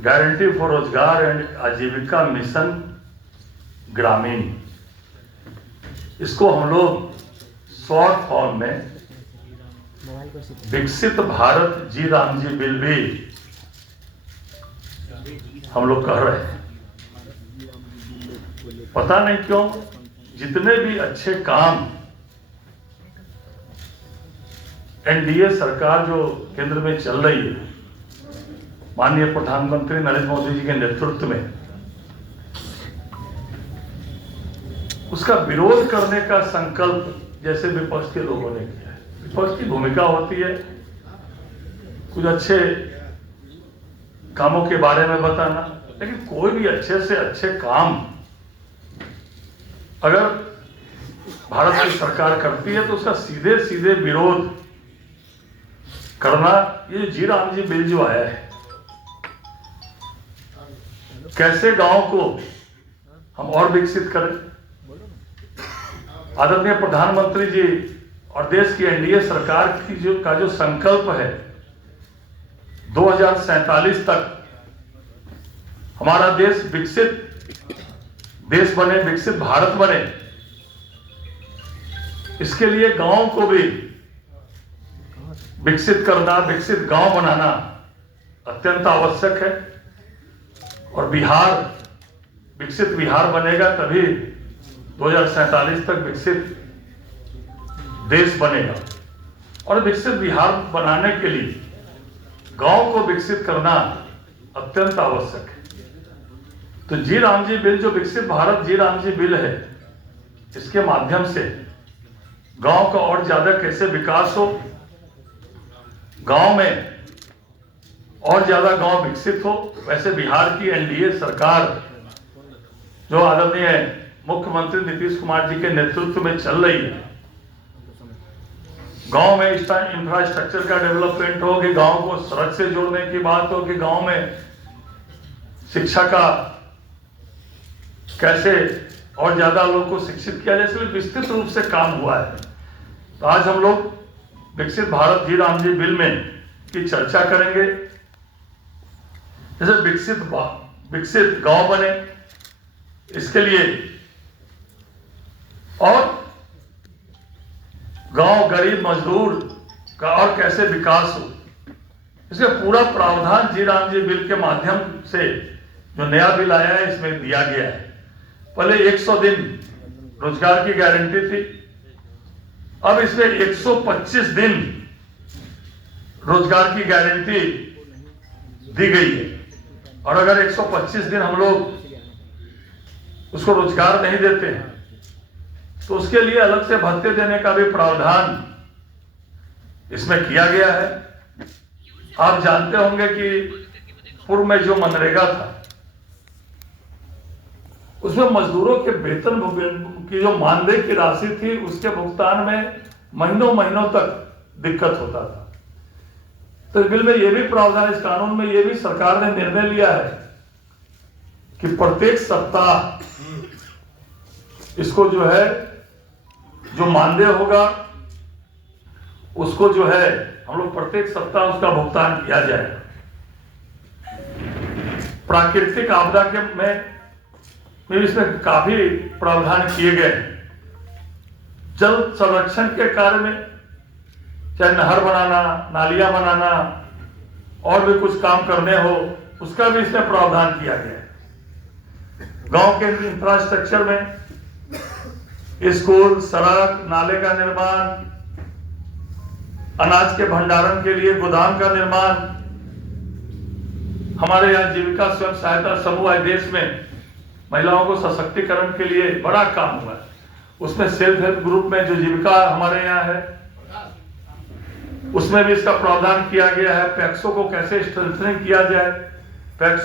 Guarantee for रोजगार and आजीविका mission ग्रामीण, इसको हम लोग शॉर्ट फॉर्म में विकसित भारत जी राम जी बिल भी हम लोग कह रहे हैं। पता नहीं क्यों जितने भी अच्छे काम एनडीए सरकार जो केंद्र में चल रही है, माननीय प्रधानमंत्री नरेंद्र मोदी जी के नेतृत्व में, उसका विरोध करने का संकल्प जैसे विपक्ष के लोगों ने किया है। विपक्ष की भूमिका होती है कुछ अच्छे कामों के बारे में बताना, लेकिन कोई भी अच्छे से अच्छे काम अगर भारत की सरकार करती है तो उसका सीधे सीधे विरोध करना, ये जी राम जी बिल जो आया है, कैसे गांव को हम और विकसित करें। आदरणीय प्रधानमंत्री जी और देश की एनडीए सरकार की जो संकल्प है 2047 तक हमारा देश विकसित देश बने, विकसित भारत बने, इसके लिए गांव को भी विकसित करना, विकसित गांव बनाना अत्यंत आवश्यक है। और बिहार विकसित बिहार बनेगा तभी 2047 तक विकसित देश बनेगा। और विकसित बिहार बनाने के लिए गांव को विकसित करना अत्यंत आवश्यक है। तो जी राम जी बिल जो विकसित भारत जी राम जी बिल है, इसके माध्यम से गांव का और ज्यादा कैसे विकास हो, गांव में और ज्यादा गांव विकसित हो। वैसे बिहार की एनडीए सरकार जो आदरणीय मुख्यमंत्री नीतीश कुमार जी के नेतृत्व में चल रही है, गांव में इंफ्रास्ट्रक्चर का डेवलपमेंट हो, कि गांव को सड़क से जोड़ने की बात हो, कि गांव में शिक्षा का कैसे और ज्यादा लोगों को शिक्षित किया जाए, इसलिए विस्तृत रूप से काम हुआ है। तो आज हम लोग विकसित भारत जी राम जी बिल में की चर्चा करेंगे। जैसे विकसित गांव बने, इसके लिए और गांव गरीब मजदूर का और कैसे विकास हो, इसका पूरा प्रावधान जी राम जी बिल के माध्यम से जो नया बिल आया है इसमें दिया गया है। पहले 100 दिन रोजगार की गारंटी थी, अब इसमें 125 दिन रोजगार की गारंटी दी गई है। और अगर 125 दिन हम लोग उसको रोजगार नहीं देते हैं तो उसके लिए अलग से भत्ते देने का भी प्रावधान इसमें किया गया है। आप जानते होंगे कि पूर्व में जो मनरेगा था उसमें मजदूरों के वेतन की जो मानदेय की राशि थी उसके भुगतान में महीनों महीनों तक दिक्कत होता था। तो इस बिल में यह भी प्रावधान, इस कानून में यह भी सरकार ने निर्णय लिया है कि प्रत्येक सप्ताह इसको जो है जो मानदेय होगा उसको जो है हम लोग प्रत्येक सप्ताह उसका भुगतान किया जाएगा। प्राकृतिक आपदा के में इसमें काफी प्रावधान किए गए। जल संरक्षण के कार्य में चाहे नहर बनाना, नालियां बनाना और भी कुछ काम करने हो, उसका भी इसमें प्रावधान किया गया है। गांव के इंफ्रास्ट्रक्चर में स्कूल, सड़क, नाले का निर्माण, अनाज के भंडारण के लिए गोदाम का निर्माण, हमारे यहाँ जीविका स्वयं सहायता समूह है, देश में महिलाओं को सशक्तिकरण के लिए बड़ा काम हुआ है। उसमें सेल्फ हेल्प ग्रुप में जो जीविका हमारे यहाँ है उसमें भी इसका प्रावधान किया गया है। पैक्सों को कैसे स्ट्रेंथनिंग किया जाए, पैक्स